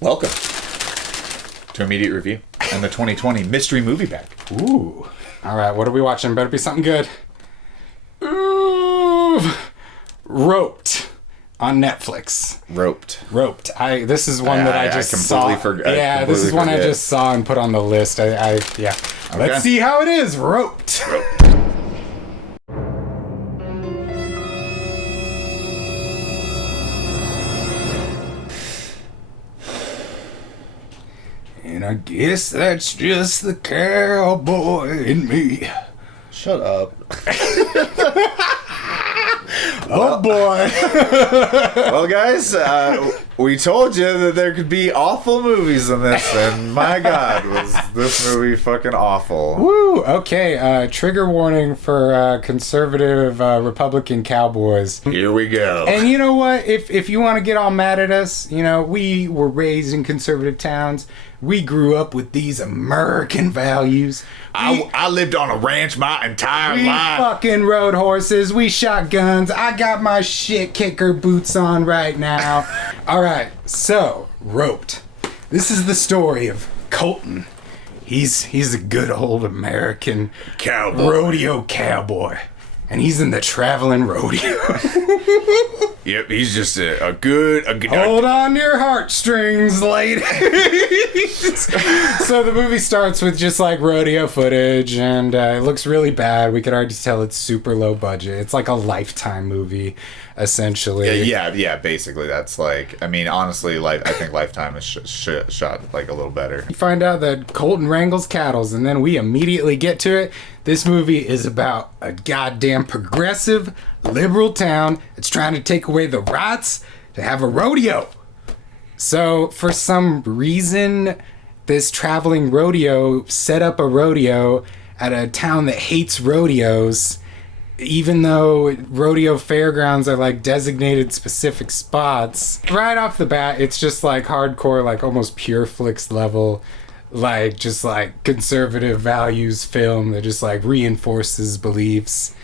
Welcome to Immediate Review and the 2020 Mystery Movie Pack. Ooh. All right, what are we watching? Better be something good. Ooh. Roped on Netflix. Roped. This is one that I just completely saw. forgot. Yeah, this is one I just saw and put on the list. Yeah. Okay. Let's see how it is. Roped. And I guess that's just the cowboy in me. Shut up. Oh boy. Well, guys, we told you that there could be awful movies in this, and my God, was this movie fucking awful. Woo! Okay, trigger warning for conservative Republican cowboys. Here we go. And you know what? If you want to get all mad at us, you know, we were raised in conservative towns. We grew up with these American values. I lived on a ranch my entire We life. fucking rode horses. We shot guns. I got my shit kicker boots on right now. All right, so Roped. This is the story of Colton. He's a good old American Cowboy. rodeo cowboy, and he's in the traveling rodeo. Yep, he's just a good. Hold on to your heartstrings, lady. So the movie starts with just like rodeo footage, and it looks really bad. We could already tell it's super low budget. It's like a Lifetime movie, essentially. Yeah. Basically, that's like. I mean, honestly, like I think Lifetime is shot like a little better. You find out that Colton wrangles cattle, and then we immediately get to it. This movie is about a goddamn progressive, liberal town that's trying to take away the rights to have a rodeo. So, for some reason, this traveling rodeo set up a rodeo at a town that hates rodeos, even though rodeo fairgrounds are like designated specific spots. Right off the bat, it's just like hardcore, like almost Pure Flix level, like just like conservative values film that just like reinforces beliefs.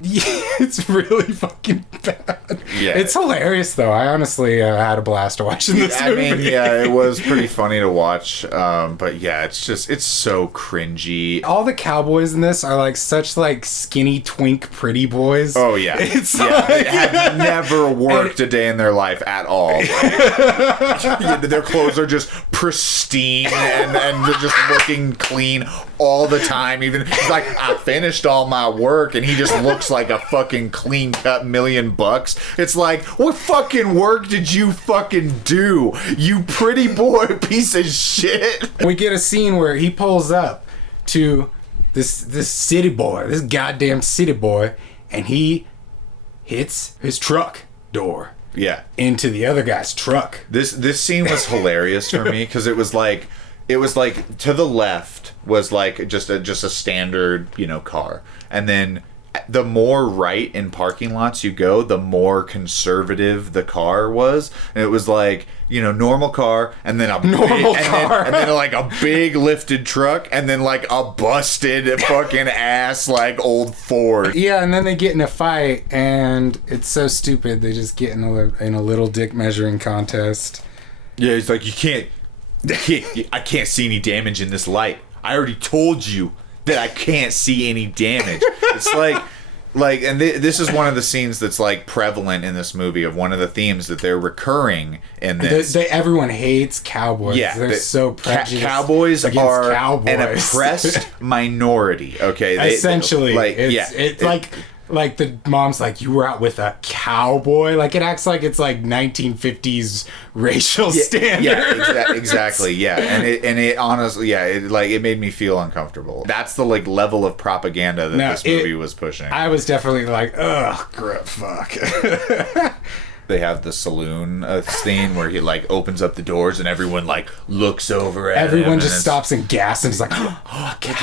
Yeah, it's really fucking bad. Yeah. It's hilarious though. I honestly had a blast watching this movie. I mean, yeah, it was pretty funny to watch. But yeah, it's so cringy. All the cowboys in this are like such like skinny twink pretty boys. Oh yeah, It's yeah, like, they have never worked a day in their life at all. Like, their clothes are just pristine and they're just looking clean all the time. Even he's like, I finished all my work, and he just looks like a fucking clean cut $1,000,000. It's like, what fucking work did you fucking do, you pretty boy piece of shit? We get a scene where he pulls up to this city boy, this goddamn city boy, and he hits his truck door. Yeah, Into the other guy's truck. this scene was hilarious for me because it was like to the left was like just a standard, car, and then the more right in parking lots you go, the more conservative the car was. And it was like, normal car, and then a Normal car. and then like a big lifted truck, and then like a busted fucking ass like old Ford. Yeah, and then they get in a fight, and it's so stupid. They just get in a little dick measuring contest. Yeah, he's like, I can't see any damage in this light. I already told you that I can't see any damage. It's like, and this is one of the scenes that's like prevalent in this movie, of one of the themes that they're recurring in this. Everyone hates cowboys. Yeah, They're so prejudiced. Cowboys against are cowboys. an oppressed minority. Okay, Essentially, it's like the mom's like, you were out with a cowboy. Like, it acts like it's like 1950s racial standards. Yeah, exactly. Yeah, and it honestly, it made me feel uncomfortable. That's the like level of propaganda that this movie was pushing. I was definitely like, ugh, fuck. They have the saloon scene where he like opens up the doors and everyone like looks over at him. Everyone just stops and gasps and is like, oh,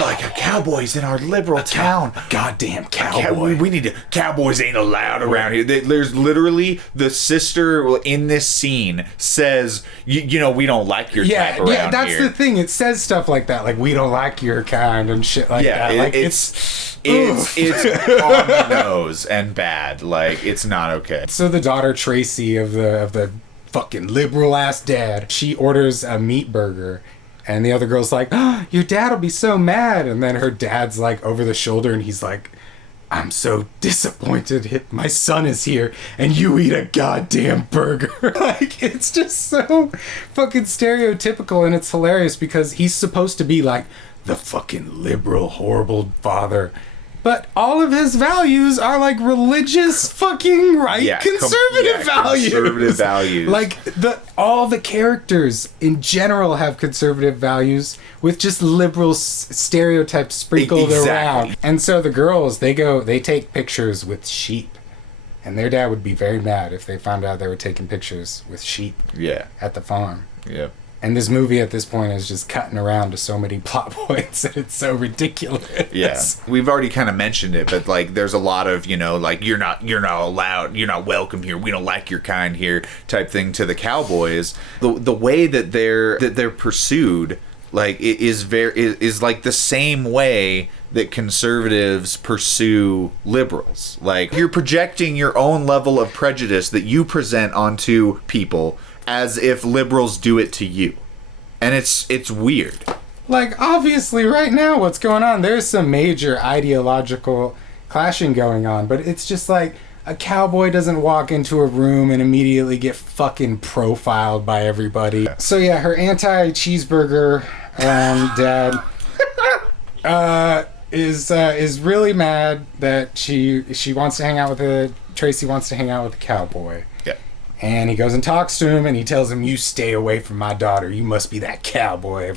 like a cowboy's in our liberal town. Goddamn cowboy. We need to. Cowboys ain't allowed around here. There's literally the sister in this scene says, you know, we don't like your type around here. Yeah, that's the thing. It says stuff like that, like we don't like your kind and shit like that. Like it's on the nose and bad. Like, it's not okay. So the daughter Tracy of the fucking liberal ass dad. She orders a meat burger. And the other girl's like, oh, your dad'll be so mad. And then her dad's like over the shoulder and he's like, I'm so disappointed. My son is here and you eat a goddamn burger. Like, it's just so fucking stereotypical, and it's hilarious because he's supposed to be like the fucking liberal, horrible father. But all of his values are like religious fucking conservative values. Conservative values. Like all the characters in general have conservative values with just liberal stereotypes sprinkled around. And so the girls, they take pictures with sheep. And their dad would be very mad if they found out they were taking pictures with sheep at the farm. Yeah. And this movie at this point is just cutting around to so many plot points and it's so ridiculous. Yeah. We've already kind of mentioned it, but like there's a lot of, like you're not allowed, you're not welcome here. We don't like your kind here type thing to the cowboys. The way that they're pursued like is like the same way that conservatives pursue liberals. Like you're projecting your own level of prejudice that you present onto people as if liberals do it to you. And it's weird. Like, obviously, right now, what's going on, there's some major ideological clashing going on, but it's just like, a cowboy doesn't walk into a room and immediately get fucking profiled by everybody. So yeah, her anti-cheeseburger dad is really mad that she wants to hang out with Tracy wants to hang out with a cowboy. And he goes and talks to him, and he tells him, you stay away from my daughter. You must be that cowboy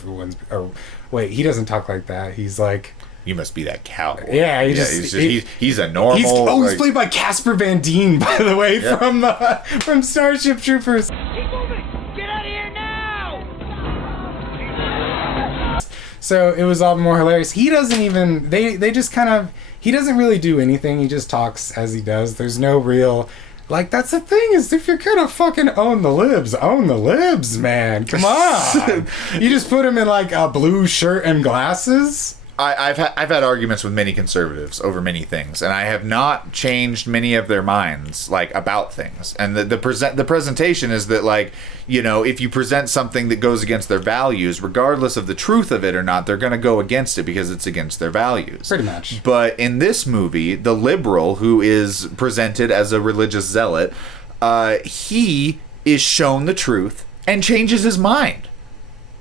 wait, he doesn't talk like that. He's like... You must be that cowboy. Yeah, he's a normal... He's played by Casper Van Dien, by the way, from Starship Troopers. Keep moving! Get out of here now! So it was all the more hilarious. He doesn't even... They just kind of... He doesn't really do anything. He just talks as he does. There's no real... Like, that's the thing, is if you're gonna fucking own the libs, man. Come on. You just put him in, like, a blue shirt and glasses? I've had arguments with many conservatives over many things, and I have not changed many of their minds, like, about things. And the presentation is that, like, if you present something that goes against their values, regardless of the truth of it or not, they're going to go against it because it's against their values. Pretty much. But in this movie, the liberal, who is presented as a religious zealot, he is shown the truth and changes his mind.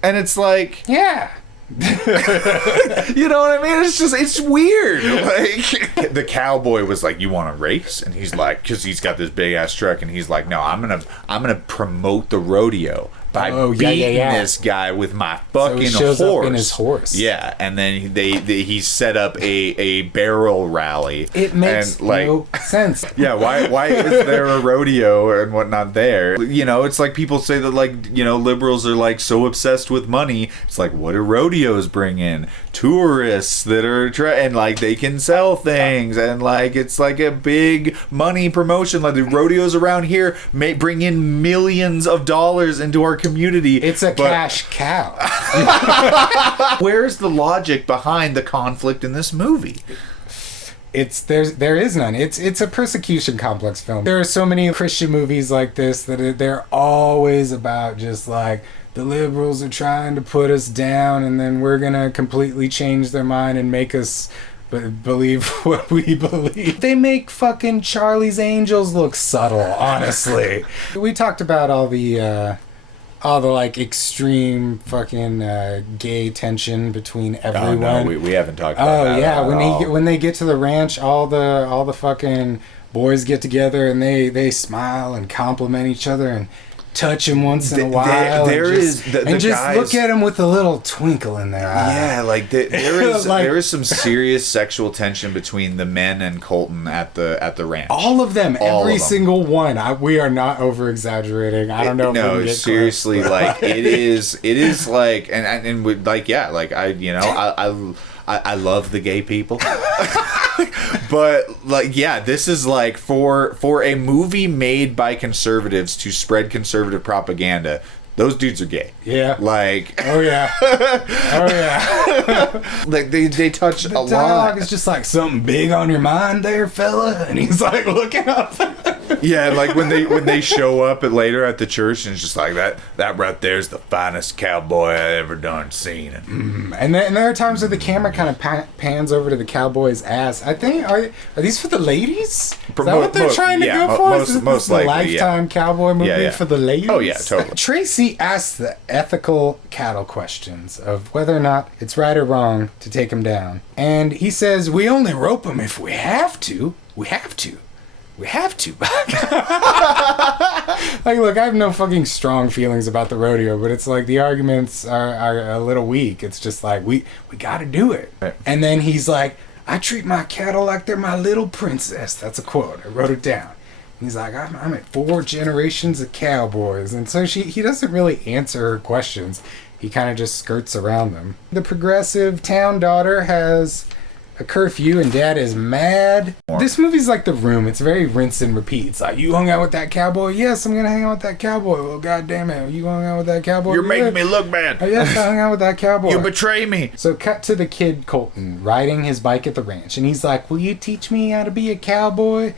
And it's like... Yeah. You know what I mean? It's weird. Like the cowboy was like, "You want to race?" And he's like, because he's got this big ass truck, and he's like, "No, I'm gonna promote the rodeo by beating this guy with my fucking so he shows horse." Up in his horse. Yeah, and then he set up a barrel rally. It makes no sense. Yeah, why is there a rodeo and whatnot there? It's like people say that liberals are like so obsessed with money. It's like, what do rodeos bring in? Tourists that are and like they can sell things, and like it's like a big money promotion. Like the rodeos around here may bring in millions of dollars into our community. It's a cash cow. Where's the logic behind the conflict in this movie? There is none. It's a persecution complex film. There are so many Christian movies like this that they're always about just like, the liberals are trying to put us down, and then we're gonna completely change their mind and make us believe what we believe. They make fucking Charlie's Angels look subtle, honestly. We talked about all the like extreme fucking gay tension between everyone. Oh no, we haven't talked about that. Oh yeah, when they get to the ranch, all the fucking boys get together and they smile and compliment each other and touch him once in a while. There is guys, look at him with a little twinkle in their eye. Yeah, like there is there is some serious sexual tension between the men and Colton at the ranch. All of them, every single one. We are not over exaggerating. I don't know. No, seriously, close, like it is like and we, like yeah, like I love the gay people. But like yeah, this is like for a movie made by conservatives to spread conservative propaganda. Those dudes are gay. Yeah. Like oh yeah. Oh yeah. Like they touch a lot. The dialogue is just like, something big on your mind there, fella, and he's like looking up. Yeah, like when they show up later at the church, and it's just like that right there's the finest cowboy I ever done seen. And there are times where the camera kind of pans over to the cowboy's ass. I think are these for the ladies? Is that what they're trying to go for? Is this the Lifetime cowboy movie for the ladies? Oh yeah, totally. Tracy asks the ethical cattle questions of whether or not it's right or wrong to take him down, and he says we only rope him if we have to. We have to. Like, look, I have no fucking strong feelings about the rodeo, but it's like the arguments are a little weak. It's just like, we gotta do it. Right. And then he's like, I treat my cattle like they're my little princess. That's a quote. I wrote it down. He's like, I'm at 4 generations of cowboys. And so he doesn't really answer her questions. He kind of just skirts around them. The progressive town daughter has a curfew and dad is mad. This movie's like The Room. It's very rinse and repeat. It's like, you hung out with that cowboy? Yes, I'm gonna hang out with that cowboy. Well, goddamn it, you hung out with that cowboy? You're making me look bad. Oh, yes, I hung out with that cowboy. You betray me. So cut to the kid Colton riding his bike at the ranch, and he's like, will you teach me how to be a cowboy?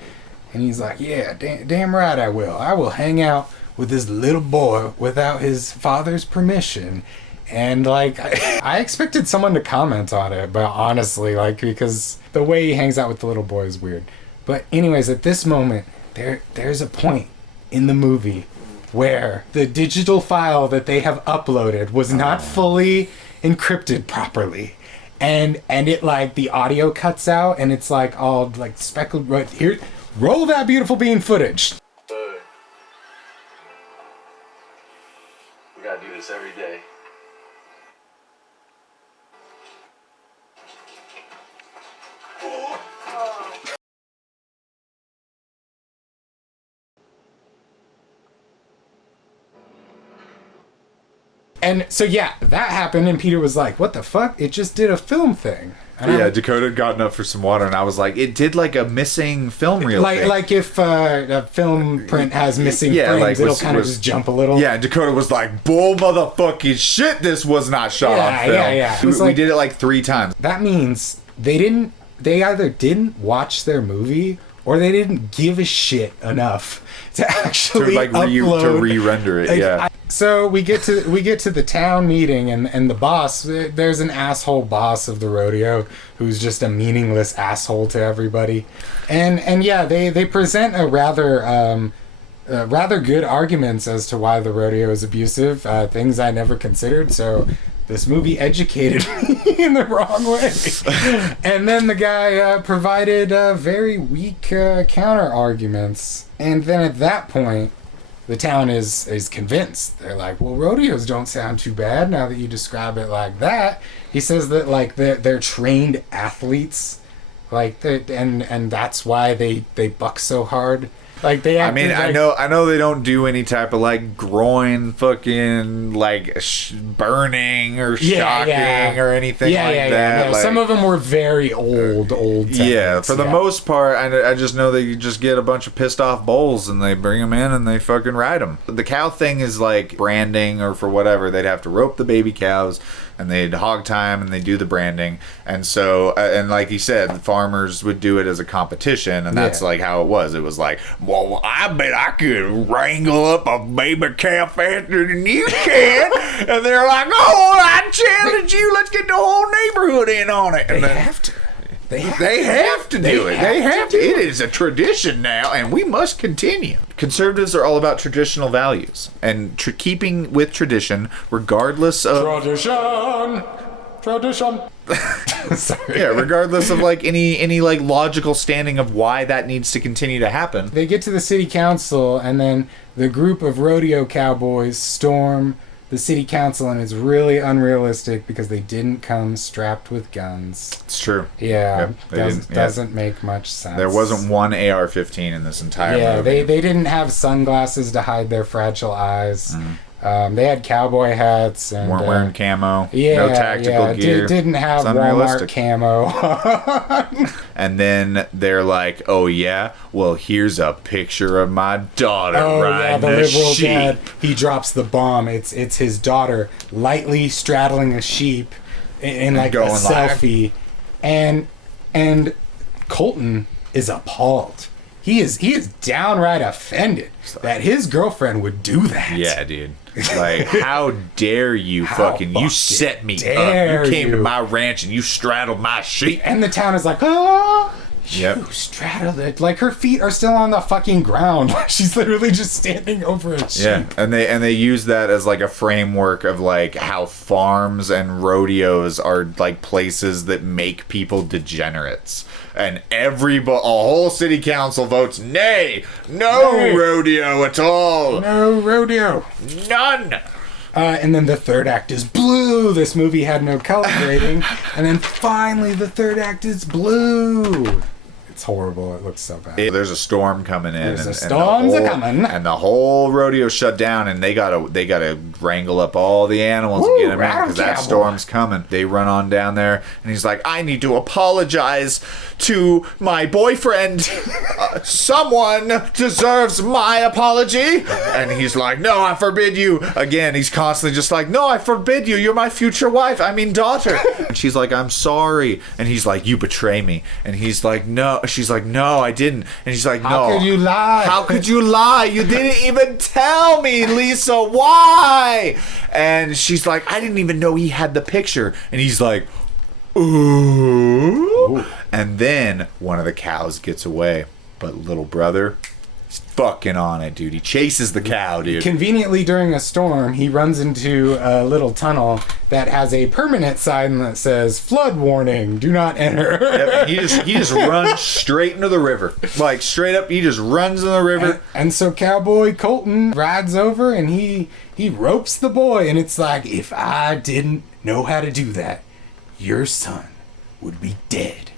And he's like, yeah, damn right I will. I will hang out with this little boy without his father's permission. And, like, I expected someone to comment on it, but honestly, like, because the way he hangs out with the little boy is weird. But anyways, at this moment, there's a point in the movie where the digital file that they have uploaded was not fully encrypted properly. And it, like, the audio cuts out, and it's, like, all, like, speckled. Right here, roll that beautiful bean footage. We gotta do this every day. And so, yeah, that happened, and Peter was like, what the fuck? It just did a film thing. And Dakota had gotten up for some water, and I was like, it did like a missing film reel thing. Like if a film print has missing frames, like, it'll kind of just jump a little. Yeah, Dakota was like, bull motherfucking shit, this was not shot on film. Yeah. We did it like 3 times. That means they either didn't watch their movie, or they didn't give a shit enough to actually upload. To re-render it, So we get to the town meeting, and the boss, there's an asshole boss of the rodeo who's just a meaningless asshole to everybody, and yeah, they present a rather good arguments as to why the rodeo is abusive, things I never considered. So this movie educated me in the wrong way. And then the guy provided very weak counter arguments, and then at that point, the town is convinced. They're like, well, rodeos don't sound too bad now that you describe it like that. He says that, like, they're trained athletes, like, and that's why they buck so hard. Like, they I mean, like, I know they don't do any type of like groin fucking like burning or shocking or anything like that. No, like, some of them were very old. Yeah, for the most part, I just know that you just get a bunch of pissed off bulls and they bring them in and they fucking ride them. The cow thing is like branding, or for whatever, they'd have to rope the baby cows and they'd hog time and they do the branding. And so, and like you said, the farmers would do it as a competition, and that's like how it was. It was like, well, I bet I could wrangle up a baby cow faster than you can. And they're like, oh, I challenge you. Let's get the whole neighborhood in on it. And they have to. They have to do it. They have to. It is a tradition now, and we must continue. Conservatives are all about traditional values and keeping with tradition, regardless of tradition. Sorry. Yeah, regardless of like any like logical standing of why that needs to continue to happen. They get to the city council, and then the group of rodeo cowboys storm the city council, and it's really unrealistic because they didn't come strapped with guns. It's true. Yeah, doesn't make much sense. There wasn't one AR-15 in this entire movie. Yeah, they didn't have sunglasses to hide their fragile eyes. They had cowboy hats and weren't wearing camo. Yeah, no tactical gear. Didn't have Walmart camo. And then they're like, "Oh yeah, well here's a picture of my daughter riding the a liberal sheep." dad. He drops the bomb. It's his daughter lightly straddling a sheep in like a selfie, and Colton is appalled. he is downright offended that his girlfriend would do that. Yeah, dude. Like, how dare you you set me up. You came to my ranch and you straddled my sheep. And the town is like, oh, yep. you straddled it. Like, her feet are still on the fucking ground. She's literally just standing over a sheep. Yeah, and they use that as like a framework of like how farms and rodeos are like places that make people degenerates. And a whole city council votes nay. No rodeo at all. No rodeo. None. And then the third act is blue. This movie had no color grading. And then finally the third act is blue. It's horrible. It looks so bad. There's a storm coming in. And the whole rodeo shut down, and they gotta wrangle up all the animals and get them in because that storm's coming. They run on down there, and he's like, I need to apologize to my boyfriend. Someone deserves my apology. And he's like, no, I forbid you. Again, he's constantly just like, no, I forbid you. You're my future wife. I mean daughter. And she's like, I'm sorry. And he's like, you betray me. And he's like, no. She's like, no, I didn't. And she's like, no. How could you lie? How could you lie? You didn't even tell me, Lisa. Why? And she's like, I didn't even know he had the picture. And he's like, ooh. And then one of the cows gets away. But little brother, he's fucking on it, dude. He chases the cow, dude. Conveniently, during a storm, he runs into a little tunnel that has a permanent sign that says "Flood warning, do not enter." Yep, he just runs straight into the river, like straight up. He just runs in the river. And so Cowboy Colton rides over and he ropes the boy, and it's like, if I didn't know how to do that, your son would be dead.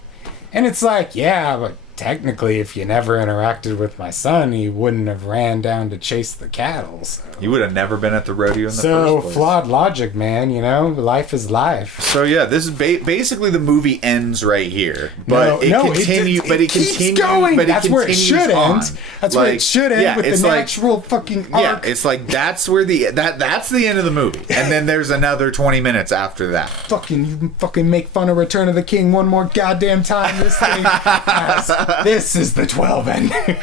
And it's like, yeah, but technically, if you never interacted with my son, he wouldn't have ran down to chase the cattle. So. You would have never been at the rodeo in the first place. Flawed logic, man. You know, life is life. So yeah, this is basically the movie ends right here, but it continues. But it keeps continues going. But that's where it should end. That's where it should end with the natural fucking arc. Yeah, it's like that's where that's the end of the movie, and then there's another 20 minutes after that. You make fun of Return of the King one more goddamn time. This thing. This is the 12 endings.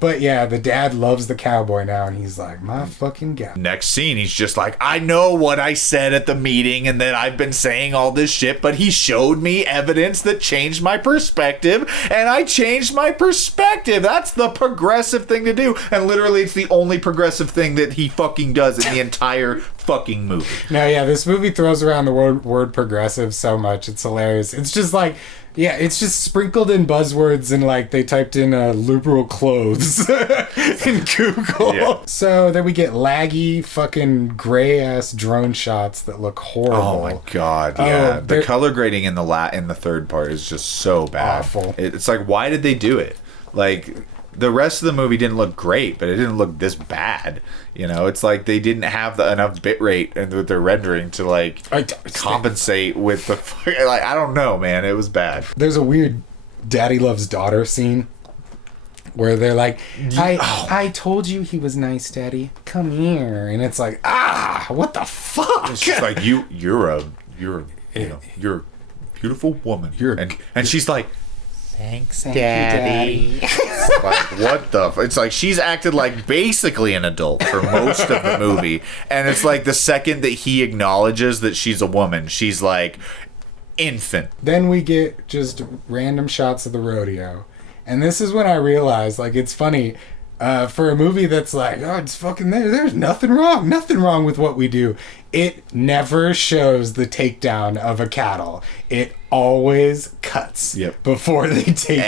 But yeah, the dad loves the cowboy now, and he's like, my fucking god. Next scene, he's just like, I know what I said at the meeting and that I've been saying all this shit, but he showed me evidence that changed my perspective, and I changed my perspective. That's the progressive thing to do. And literally, it's the only progressive thing that he fucking does in the entire fucking movie. No, yeah, this movie throws around the word progressive so much. It's hilarious. It's just like, yeah, it's just sprinkled in buzzwords, and like they typed in liberal clothes in Google. Yeah. So then we get laggy fucking gray ass drone shots that look horrible. Oh my god, yeah. The color grading in the third part is just so bad. Awful. It's like, why did they do it? Like, the rest of the movie didn't look great, but it didn't look this bad. You know, it's like they didn't have enough bit rate and with their rendering to like compensate with the like, I don't know, man. It was bad. There's a weird Daddy Loves Daughter scene where they're like, I told you he was nice, Daddy. Come here. And it's like, what the fuck? It's just like, you're a beautiful woman. And she's like, Thanks, Daddy. Like, what the? It's like she's acted like basically an adult for most of the movie, and it's like the second that he acknowledges that she's a woman, she's like infant. Then we get just random shots of the rodeo, and this is when I realized, like, it's funny. For a movie that's like, oh, it's fucking there. There's nothing wrong with what we do. It never shows the takedown of a cattle. It always cuts before they take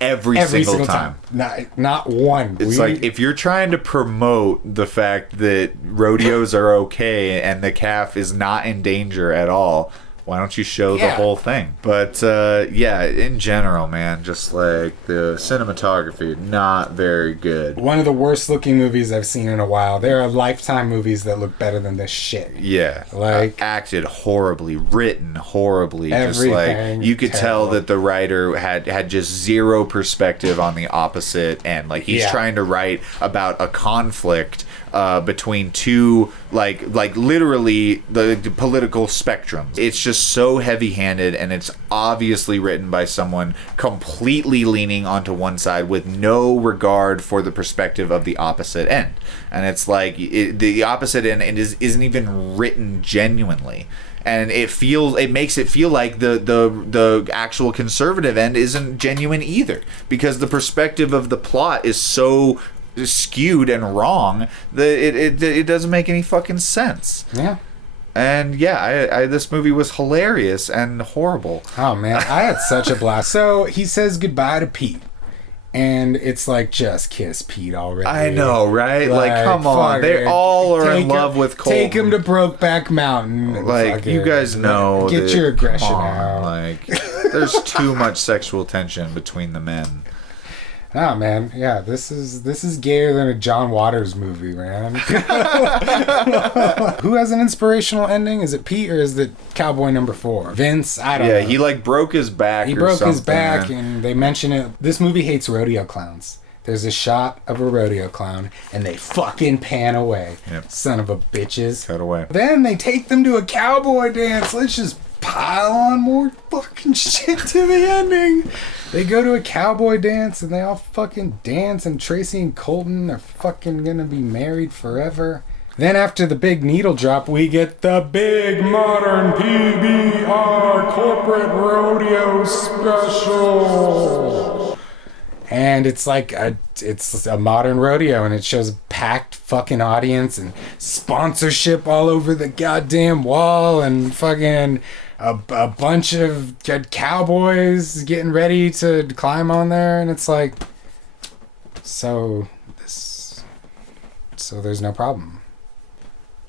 every single time. Not one. It's like, if you're trying to promote the fact that rodeos are okay and the calf is not in danger at all, why don't you show the whole thing? But in general, man, just like the cinematography, not very good. One of the worst looking movies I've seen in a while. There are Lifetime movies that look better than this shit. Yeah, like acted horribly, written horribly. Everything, just like you could tell that the writer had just zero perspective on the opposite end. Like, he's trying to write about a conflict between two like literally the political spectrums. It's just so heavy-handed, and it's obviously written by someone completely leaning onto one side with no regard for the perspective of the opposite end. And it's like the opposite end isn't even written genuinely. And it makes it feel like the actual conservative end isn't genuine either, because the perspective of the plot is so skewed and wrong that it doesn't make any fucking sense. Yeah. And yeah, this movie was hilarious and horrible. Oh man, I had such a blast. So he says goodbye to Pete. And it's like, just kiss Pete already. I know, right? Like come on. They all are in love with Colton. Take him to Brokeback Mountain. Like, you guys know. Get your aggression out. Like, there's too much sexual tension between the men. Oh man, yeah, this is gayer than a John Waters movie, man. Who has an inspirational ending? Is it Pete or is it Cowboy number 4? Vince? I don't know. Yeah, he like broke his back. He or broke something. his back, and they mention it. This movie hates rodeo clowns. There's a shot of a rodeo clown, and they fucking pan away. Yep. Son of a bitches. Cut away. Then they take them to a cowboy dance. Let's just pile on more fucking shit to the ending. They go to a cowboy dance and they all fucking dance, and Tracy and Colton are fucking gonna be married forever. Then after the big needle drop, we get the big modern PBR corporate rodeo special. And it's like it's a modern rodeo, and it shows a packed fucking audience and sponsorship all over the goddamn wall, and fucking a bunch of cowboys getting ready to climb on there, and it's like, so there's no problem.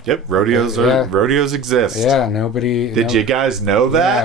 Yep, rodeos exist. Yeah, nobody. Did you guys know that?